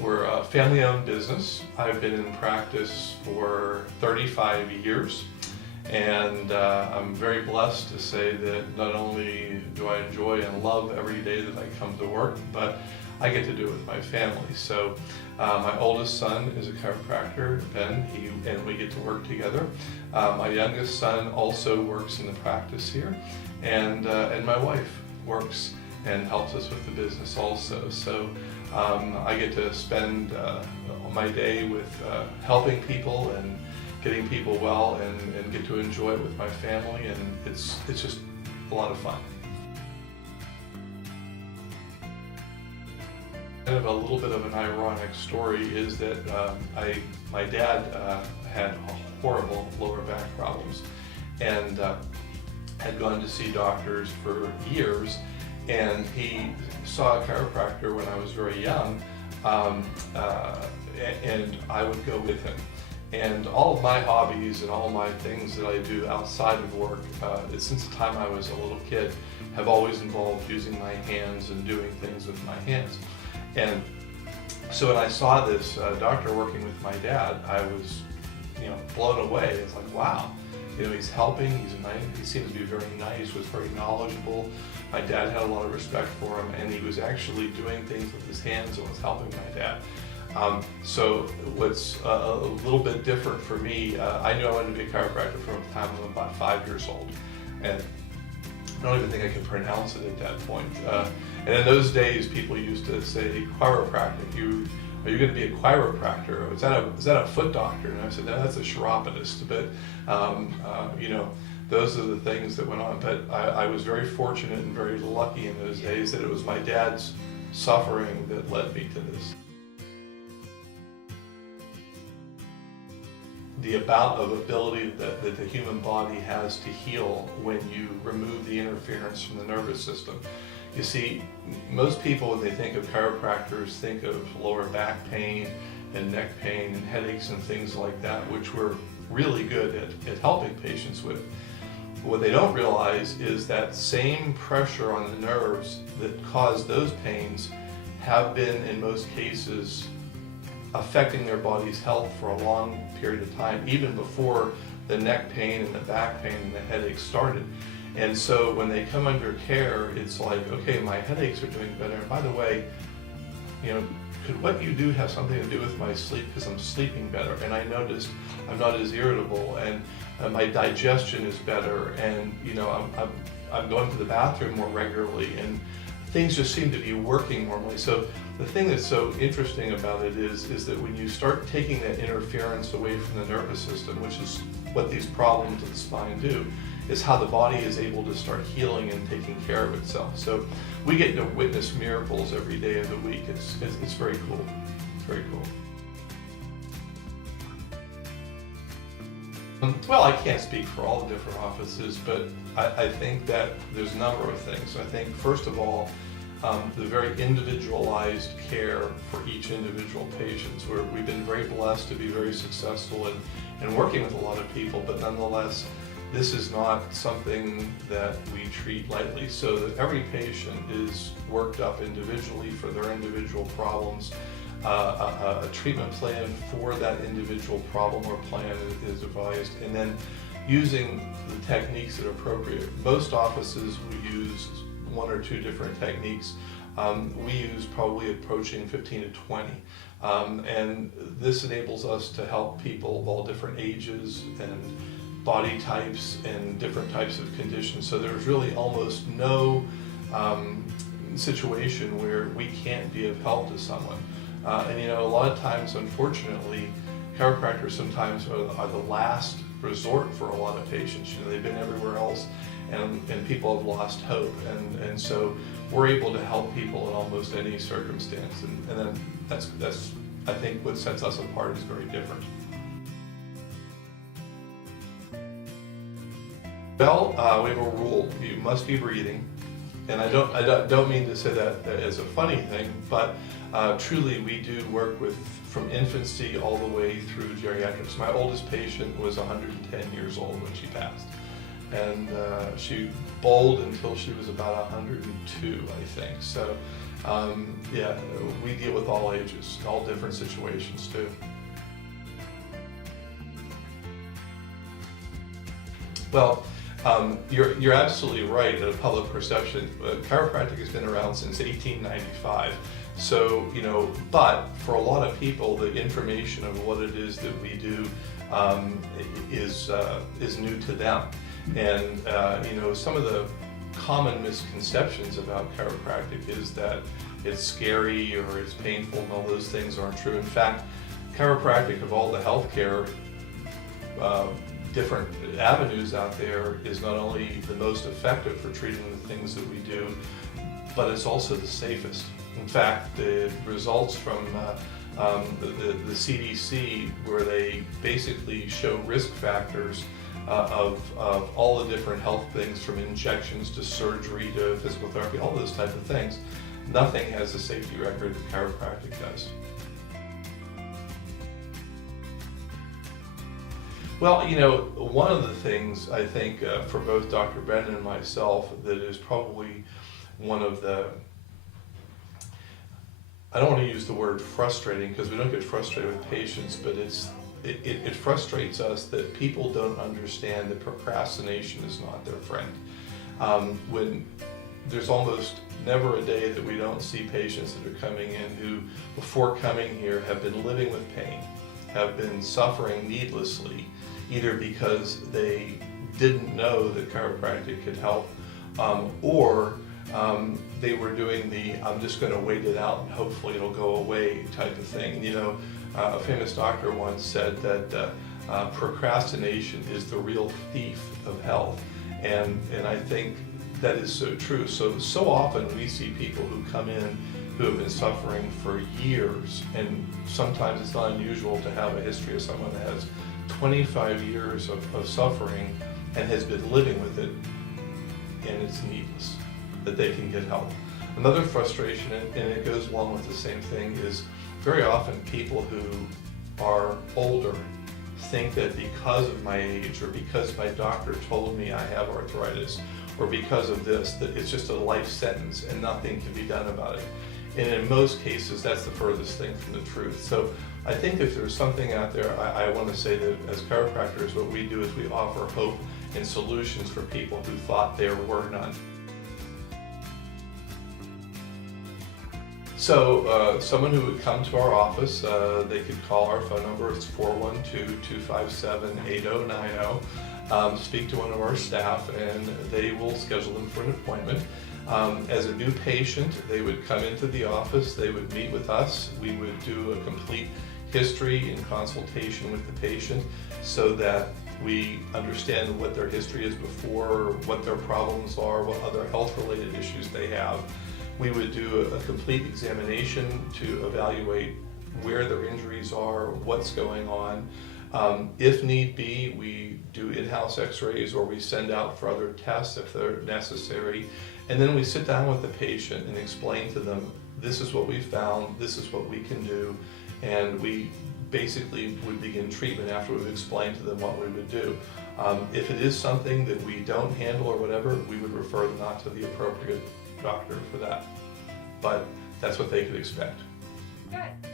we're a family-owned business. I've been in practice for 35 years, and I'm very blessed to say that not only do I enjoy and love every day that I come to work, but I get to do it with my family. So my oldest son is a chiropractor, Ben, and we get to work together. My youngest son also works in the practice here, and my wife works and helps us with the business also. So I get to spend my day with helping people and getting people well, and get to enjoy it with my family, and it's just a lot of fun. Kind of a little bit of an ironic story is that my dad had horrible lower back problems, and had gone to see doctors for years, and he saw a chiropractor when I was very young, and I would go with him. And all of my hobbies and all my things that I do outside of work, since the time I was a little kid, have always involved using my hands and doing things with my hands. And so when I saw this doctor working with my dad, I was, blown away. It's like, wow, he's helping. He's nice. He seems to be very nice. Was very knowledgeable. My dad had a lot of respect for him, and he was actually doing things with his hands and was helping my dad. So what's a little bit different for me, I knew I wanted to be a chiropractor from the time I was about 5 years old, and I don't even think I could pronounce it at that point. And in those days, people used to say, chiropractic, are you going to be a chiropractor? Is that a foot doctor? And I said, no, that's a chiropodist. But, those are the things that went on. But I was very fortunate and very lucky in those days that it was my dad's suffering that led me to this. The amount of ability that the human body has to heal when you remove the interference from the nervous system. You see, most people, when they think of chiropractors, think of lower back pain and neck pain and headaches and things like that, which we're really good at helping patients with. What they don't realize is that same pressure on the nerves that cause those pains have been, in most cases, affecting their body's health for a long period of time, even before the neck pain and the back pain and the headaches started. And so when they come under care, it's like, okay, my headaches are doing better. And by the way, could what you do have something to do with my sleep? Because I'm sleeping better, and I noticed I'm not as irritable, and my digestion is better, and I'm going to the bathroom more regularly, and things just seem to be working normally. So the thing that's so interesting about it is that when you start taking that interference away from the nervous system, which is what these problems of the spine do, is how the body is able to start healing and taking care of itself. So we get to witness miracles every day of the week. It's very cool. It's very cool. Well, I can't speak for all the different offices, but I think that there's a number of things. I think, first of all, the very individualized care for each individual patient. We've been very blessed to be very successful in working with a lot of people, but nonetheless, this is not something that we treat lightly. So that every patient is worked up individually for their individual problems. A treatment plan for that individual problem or plan is devised, and then using the techniques that are appropriate. Most offices will use 1 or 2 different techniques. We use probably approaching 15 to 20. And this enables us to help people of all different ages and body types and different types of conditions. So there's really almost no situation where we can't be of help to someone. And a lot of times, unfortunately, chiropractors sometimes are the last resort for a lot of patients. They've been everywhere else, and people have lost hope. And so we're able to help people in almost any circumstance. And then that's I think what sets us apart is very different. Well, we have a rule: you must be breathing, and I don't mean to say that as a funny thing, but truly we do work with from infancy all the way through geriatrics. My oldest patient was 110 years old when she passed, and she bowled until she was about 102, I think. So, Yeah, we deal with all ages, all different situations too. Well, you're absolutely right. In a public perception, chiropractic has been around since 1895. So, but for a lot of people, the information of what it is that we do is new to them. And some of the common misconceptions about chiropractic is that it's scary or it's painful, and all those things aren't true. In fact, chiropractic, of all the healthcare different avenues out there, is not only the most effective for treating the things that we do, but it's also the safest. In fact, the results from the CDC, where they basically show risk factors of all the different health things, from injections to surgery to physical therapy, all those type of things, nothing has the safety record that chiropractic does. Well, one of the things I think for both Dr. Brennan and myself that is probably one of the, I don't want to use the word frustrating, because we don't get frustrated with patients, but it frustrates us that people don't understand that procrastination is not their friend. When there's almost never a day that we don't see patients that are coming in who, before coming here, have been living with pain, have been suffering needlessly, either because they didn't know that chiropractic could help, or they were doing the I'm just going to wait it out and hopefully it'll go away type of thing. A famous doctor once said that procrastination is the real thief of health, and I think that is so true. So often we see people who come in who have been suffering for years, and sometimes it's not unusual to have a history of someone that has 25 years of suffering and has been living with it, and it's needless that they can get help. Another frustration, and it goes along with the same thing, is very often people who are older think that because of my age, or because my doctor told me I have arthritis, or because of this, that it's just a life sentence and nothing can be done about it. And in most cases, that's the furthest thing from the truth. So I think if there's something out there, I want to say that as chiropractors, what we do is we offer hope and solutions for people who thought there were none. So someone who would come to our office, they could call our phone number. It's 412-257-8090. Speak to one of our staff, and they will schedule them for an appointment. As a new patient, they would come into the office, they would meet with us, we would do a complete history and consultation with the patient so that we understand what their history is before, what their problems are, what other health-related issues they have. We would do a complete examination to evaluate where their injuries are, what's going on. If need be, we do in-house x-rays, or we send out for other tests if they're necessary. And then we sit down with the patient and explain to them, this is what we found, this is what we can do. And we basically would begin treatment after we've explained to them what we would do. If it is something that we don't handle or whatever, we would refer them out to the appropriate doctor for that. But that's what they could expect. Good.